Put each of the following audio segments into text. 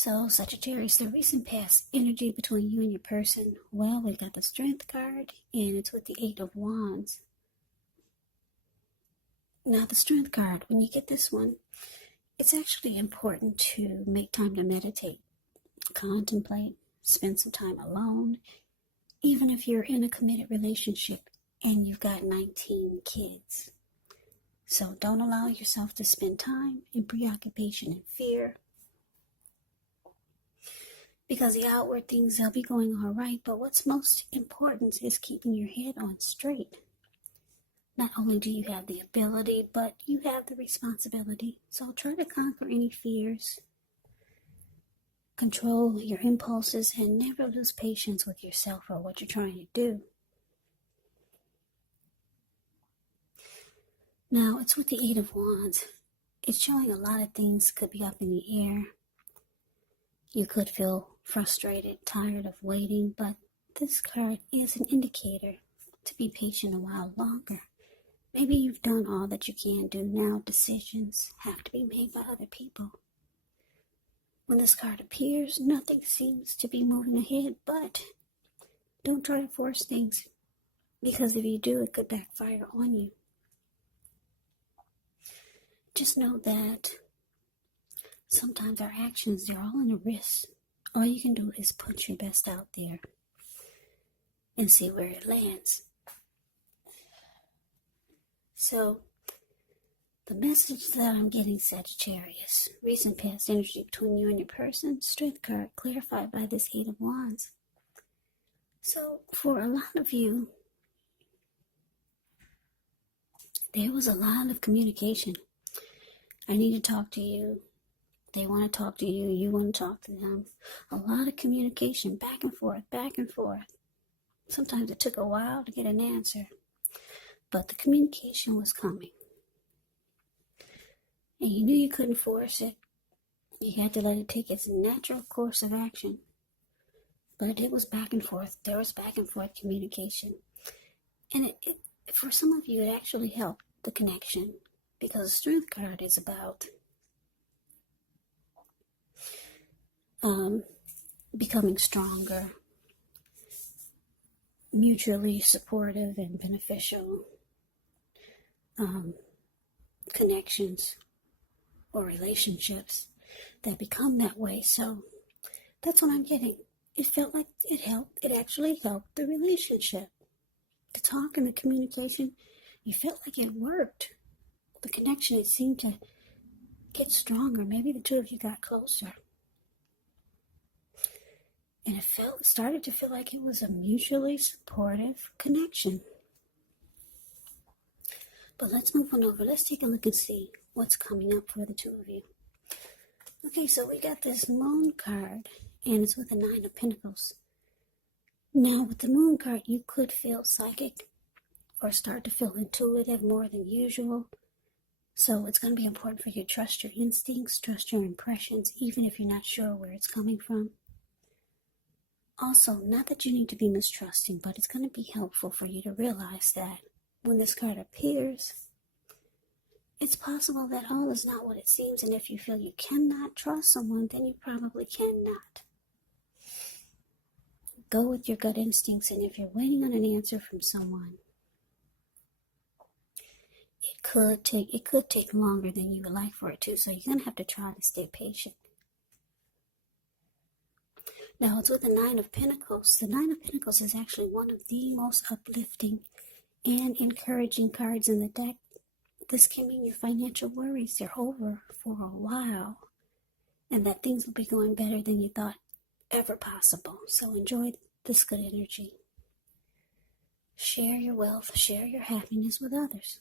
So, Sagittarius, the recent past energy between you and your person, well, we've got the Strength card, and it's with the Eight of Wands. Now, the Strength card, when you get this one, it's actually important to make time to meditate, contemplate, spend some time alone, even if you're in a committed relationship and you've got 19 kids. So, don't allow yourself to spend time in preoccupation and fear. Because the outward things, they'll be going all right, but what's most important is keeping your head on straight. Not only do you have the ability, but you have the responsibility. So try to conquer any fears, control your impulses, and never lose patience with yourself or what you're trying to do. Now, it's with the Eight of Wands. It's showing a lot of things could be up in the air. You could feel frustrated, tired of waiting, but this card is an indicator to be patient a while longer. Maybe you've done all that you can do. Now decisions have to be made by other people. When this card appears, nothing seems to be moving ahead, but don't try to force things, because if you do, it could backfire on you. Just know that sometimes our actions, they're all in a risk. All you can do is put your best out there and see where it lands. So, the message that I'm getting, Sagittarius, recent past energy between you and your person, Strength card, clarified by this Eight of Wands. So, for a lot of you, there was a lot of communication. I need to talk to you. They want to talk to you. You want to talk to them. A lot of communication, back and forth, back and forth. Sometimes it took a while to get an answer, but the communication was coming. And you knew you couldn't force it. You had to let it take its natural course of action. But it was back and forth. There was back and forth communication. And for some of you, it actually helped the connection, because the Strength card is about becoming stronger, mutually supportive and beneficial connections or relationships that become that way. So that's what I'm getting. It felt like it helped. It actually helped the relationship. The talk and the communication, you felt like it worked. The connection, it seemed to get stronger. Maybe the two of you got closer. And it started to feel like it was a mutually supportive connection. But let's move on over. Let's take a look and see what's coming up for the two of you. Okay, so we got this Moon card, and it's with the Nine of Pentacles. Now, with the Moon card, you could feel psychic or start to feel intuitive more than usual. So it's going to be important for you to trust your instincts, trust your impressions, even if you're not sure where it's coming from. Also, not that you need to be mistrusting, but it's going to be helpful for you to realize that when this card appears, it's possible that all is not what it seems, and if you feel you cannot trust someone, then you probably cannot. Go with your gut instincts, and if you're waiting on an answer from someone, it could take longer than you would like for it to, so you're going to have to try to stay patient. Now, it's with the Nine of Pentacles. The Nine of Pentacles is actually one of the most uplifting and encouraging cards in the deck. This can mean your financial worries, they're over for a while, and that things will be going better than you thought ever possible. So enjoy this good energy. Share your wealth, share your happiness with others.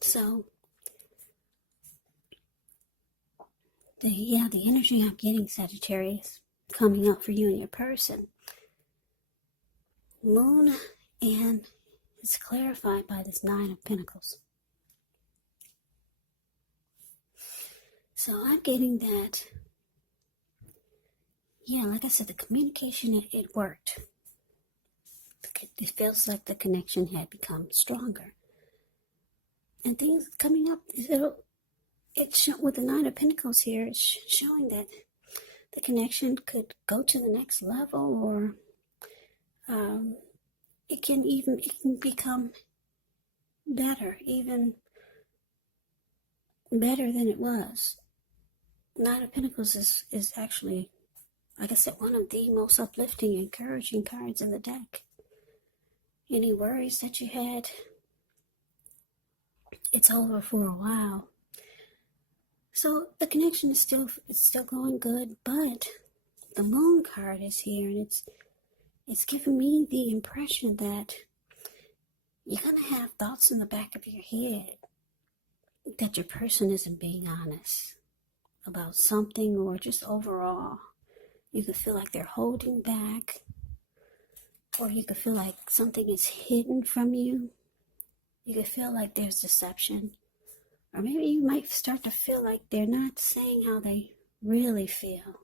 So, the energy I'm getting, Sagittarius, coming up for you and your person. Moon, and it's clarified by this Nine of Pentacles. So I'm getting that, like I said, the communication, it worked. It feels like the connection had become stronger. And things coming up, with the Nine of Pentacles here, it's showing that the connection could go to the next level, or it can become better, even better than it was. Nine of Pentacles is actually, like I said, one of the most uplifting, encouraging cards in the deck. Any worries that you had, it's over for a while. So the connection is still going good, but the Moon card is here, and it's giving me the impression that you're gonna have thoughts in the back of your head that your person isn't being honest about something, or just overall. You could feel like they're holding back, or you could feel like something is hidden from you. You could feel like there's deception. Or maybe you might start to feel like they're not saying how they really feel.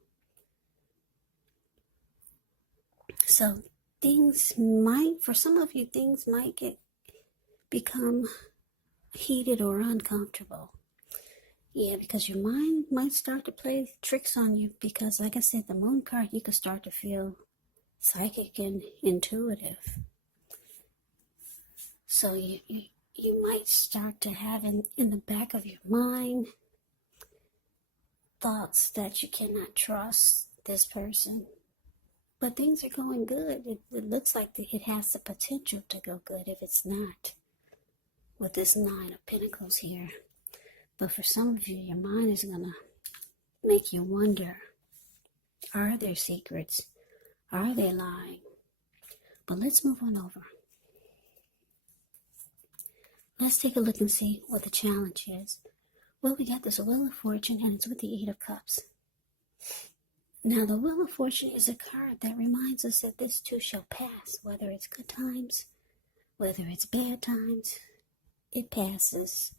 So for some of you, things might become heated or uncomfortable. Yeah, because your mind might start to play tricks on you, because like I said, the Moon card, you could start to feel psychic and intuitive. So you might start to have in the back of your mind thoughts that you cannot trust this person. But things are going good. It looks like it has the potential to go good if it's not, with this Nine of Pentacles here. But for some of you, your mind is going to make you wonder, are there secrets? Are they lying? But let's move on over. Let's take a look and see what the challenge is. Well, we got this Wheel of Fortune, and it's with the Eight of Cups. Now, the Wheel of Fortune is a card that reminds us that this too shall pass. Whether it's good times, whether it's bad times, it passes.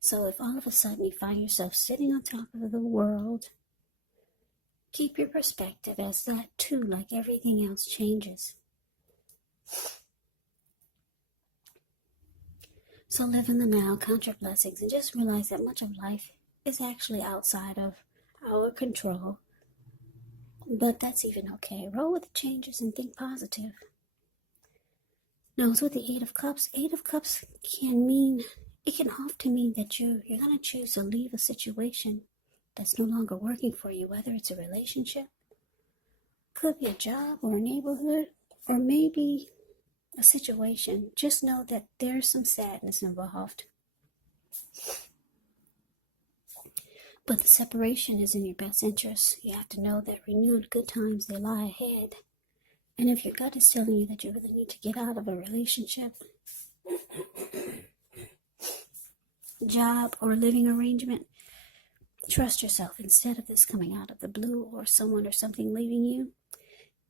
So if all of a sudden you find yourself sitting on top of the world, keep your perspective, as that too, like everything else, changes. So live in the now, count your blessings, and just realize that much of life is actually outside of our control. But that's even okay. Roll with the changes and think positive. Now, with the Eight of Cups, Eight of Cups can often mean that you're going to choose to leave a situation that's no longer working for you, whether it's a relationship, could be a job or a neighborhood, or maybe a situation. Just know that there's some sadness involved. But the separation is in your best interest. You have to know that renewed good times, they lie ahead. And if your gut is telling you that you really need to get out of a relationship, job, or living arrangement, trust yourself. Instead of this coming out of the blue, or someone or something leaving you,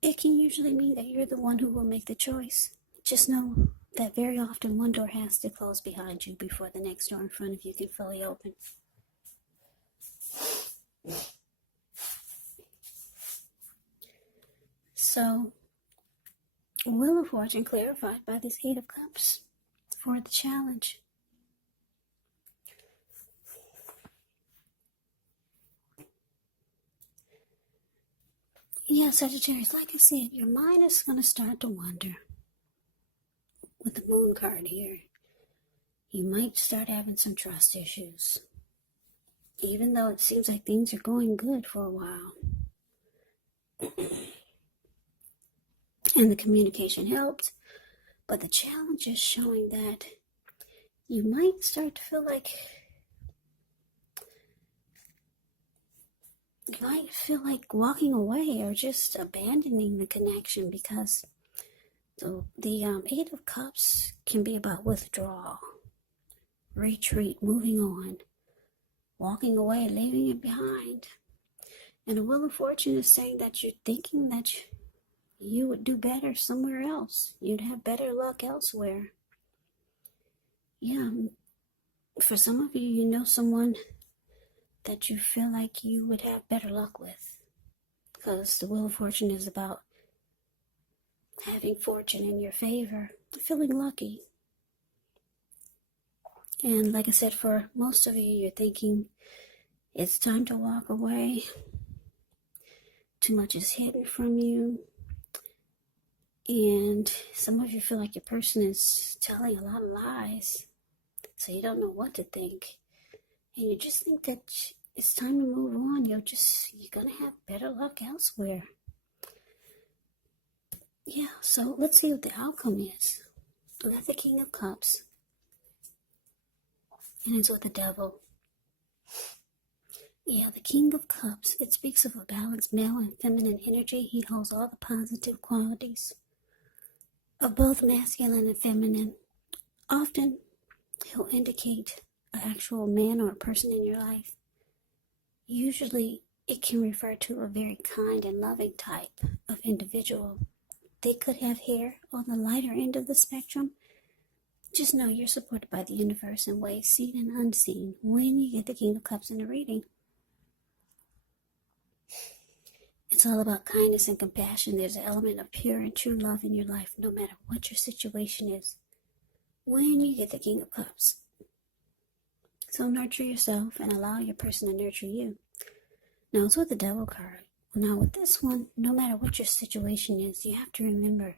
it can usually mean that you're the one who will make the choice. Just know that very often one door has to close behind you before the next door in front of you can fully open. So, Wheel of Fortune clarified by this Eight of Cups for the challenge. Yeah, Sagittarius, like I said, your mind is going to start to wander. With the Moon card here, you might start having some trust issues, even though it seems like things are going good for a while. And the communication helped, but the challenge is showing that you might start to feel like walking away, or just abandoning the connection, because the Eight of Cups can be about withdrawal, retreat, moving on, walking away, leaving it behind. And the Wheel of Fortune is saying that you're thinking that you would do better somewhere else. You'd have better luck elsewhere. Yeah, for some of you, you know someone that you feel like you would have better luck with, because the Wheel of Fortune is about having fortune in your favor, feeling lucky. And like I said, for most of you, you're thinking it's time to walk away. Too much is hidden from you. And some of you feel like your person is telling a lot of lies. So you don't know what to think. And you just think that it's time to move on. You're going to have better luck elsewhere. Yeah, so let's see what the outcome is. We got the King of Cups. And it's with the Devil. Yeah, the King of Cups, it speaks of a balanced male and feminine energy. He holds all the positive qualities of both masculine and feminine. Often, he'll indicate an actual man or a person in your life. Usually, it can refer to a very kind and loving type of individual. They could have hair on the lighter end of the spectrum. Just know you're supported by the universe in ways seen and unseen when you get the King of Cups in the reading. It's all about kindness and compassion. There's an element of pure and true love in your life, no matter what your situation is, when you get the King of Cups. So nurture yourself and allow your person to nurture you. Now it's with the Devil card. Now with this one, no matter what your situation is, you have to remember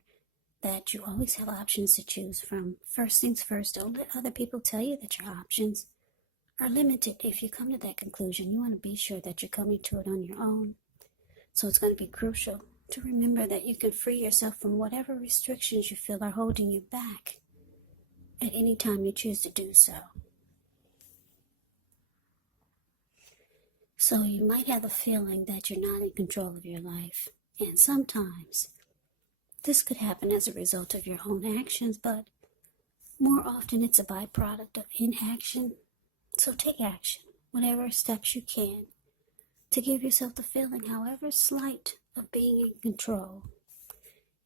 that you always have options to choose from. First things first, don't let other people tell you that your options are limited. If you come to that conclusion, you want to be sure that you're coming to it on your own. So it's going to be crucial to remember that you can free yourself from whatever restrictions you feel are holding you back at any time you choose to do so. So you might have the feeling that you're not in control of your life. And sometimes this could happen as a result of your own actions, but more often it's a byproduct of inaction. So take action, whatever steps you can, to give yourself the feeling, however slight, of being in control.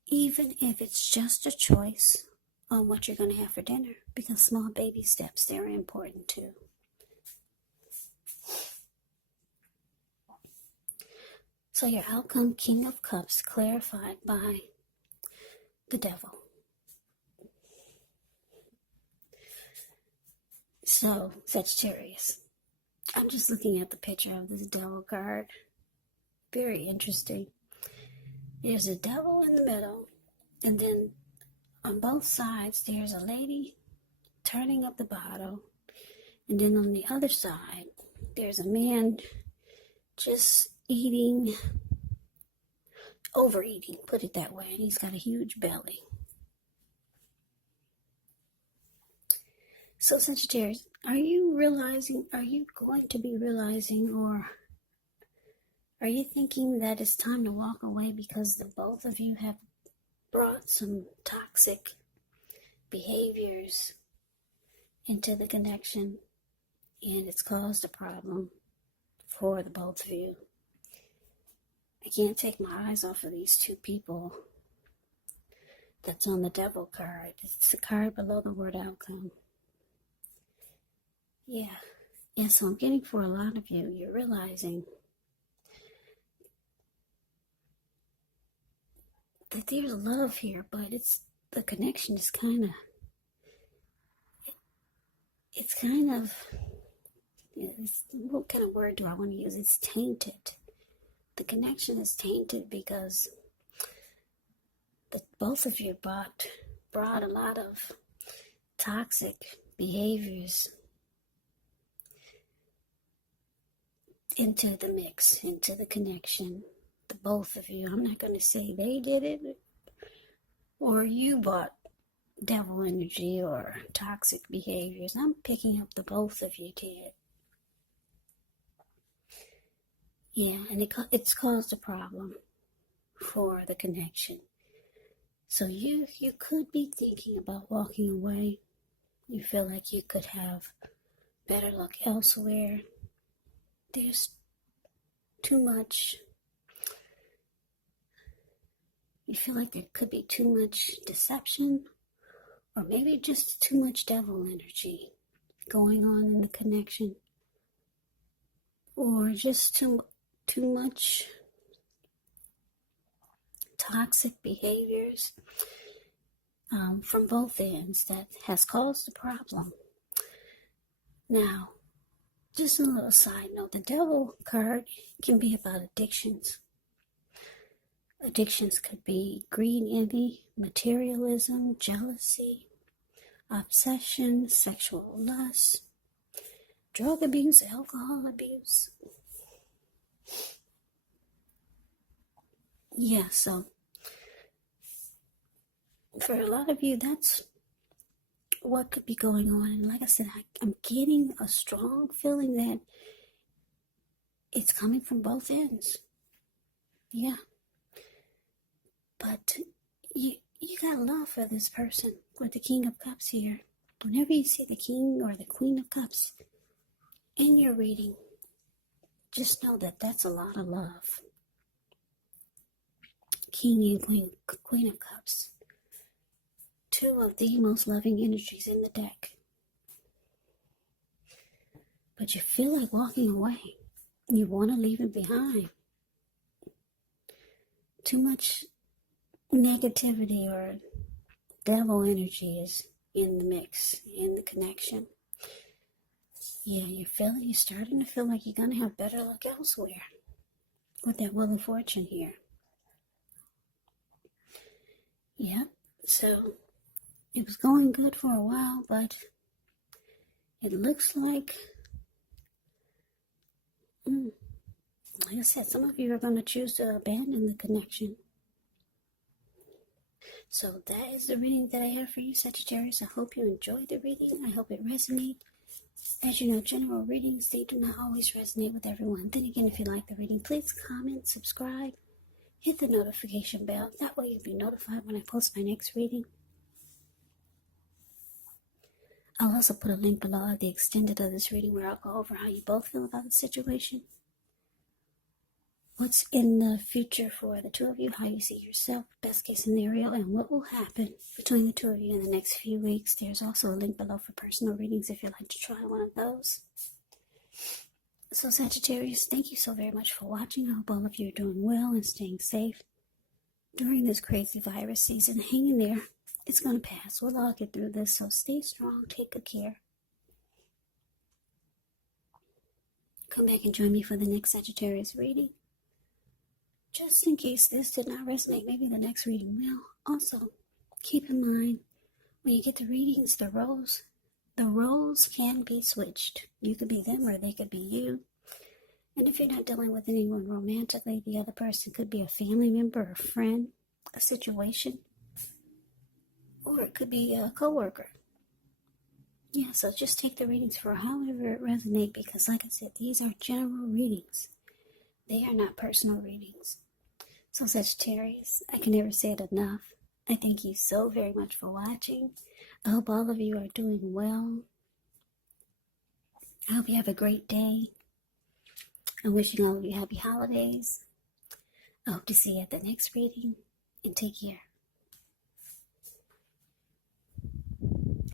Even if it's just a choice on what you're going to have for dinner, because small baby steps, they're important too. So your outcome, King of Cups, clarified by the Devil. So, Sagittarius, I'm just looking at the picture of this Devil card. Very interesting. There's a devil in the middle, and then on both sides there's a lady turning up the bottle, and then on the other side there's a man just overeating, put it that way, and he's got a huge belly. So Sagittarius, are you going to be realizing, or are you thinking that it's time to walk away because the both of you have brought some toxic behaviors into the connection, and it's caused a problem for the both of you? I can't take my eyes off of these two people that's on the Devil card. It's the card below the word outcome. Yeah, so I'm getting for a lot of you, you're realizing that there's love here, but the connection is what kind of word do I want to use? It's tainted. The connection is tainted because both of you brought a lot of toxic behaviors into the mix, into the connection. The both of you. I'm not going to say they did it or you brought devil energy or toxic behaviors. I'm picking up the both of you did. Yeah, and it's caused a problem for the connection. So you could be thinking about walking away. You feel like you could have better luck elsewhere. There's too much. You feel like there could be too much deception, or maybe just too much devil energy going on in the connection, or just too much toxic behaviors from both ends that has caused a problem. Now, just a little side note, the Devil card can be about addictions. Addictions could be greed, envy, materialism, jealousy, obsession, sexual lust, drug abuse, alcohol abuse. Yeah, so for a lot of you, that's what could be going on. And like I said, I'm getting a strong feeling that it's coming from both ends. Yeah. But you got love for this person with the King of Cups here. Whenever you see the King or the Queen of Cups in your reading, just know that that's a lot of love. King and Queen of Cups. Two of the most loving energies in the deck. But you feel like walking away. You want to leave it behind. Too much negativity or devil energy is in the mix, in the connection. Yeah, you're starting to feel like you're going to have better luck elsewhere with that Wheel of Fortune here. Yeah, so it was going good for a while, but it looks like, like I said, some of you are going to choose to abandon the connection. So that is the reading that I have for you, Sagittarius. I hope you enjoyed the reading. I hope it resonated. As you know, general readings, they do not always resonate with everyone. Then again, if you like the reading, please comment, subscribe, hit the notification bell. That way you'll be notified when I post my next reading. I'll also put a link below of the extended of this reading where I'll go over how you both feel about the situation. What's in the future for the two of you, how you see yourself, best case scenario, and what will happen between the two of you in the next few weeks. There's also a link below for personal readings if you'd like to try one of those. So Sagittarius, thank you so very much for watching. I hope all of you are doing well and staying safe during this crazy virus season. Hang in there. It's going to pass. We'll all get through this, so stay strong. Take good care. Come back and join me for the next Sagittarius reading. Just in case this did not resonate, maybe the next reading will. Also, keep in mind, when you get the readings, the roles can be switched. You could be them or they could be you. And if you're not dealing with anyone romantically, the other person could be a family member, a friend, a situation, or it could be a coworker. Yeah, so just take the readings for however it resonates, because like I said, these are general readings. They are not personal readings. So Sagittarius, I can never say it enough. I thank you so very much for watching. I hope all of you are doing well. I hope you have a great day. I'm wishing all of you happy holidays. I hope to see you at the next reading, and take care.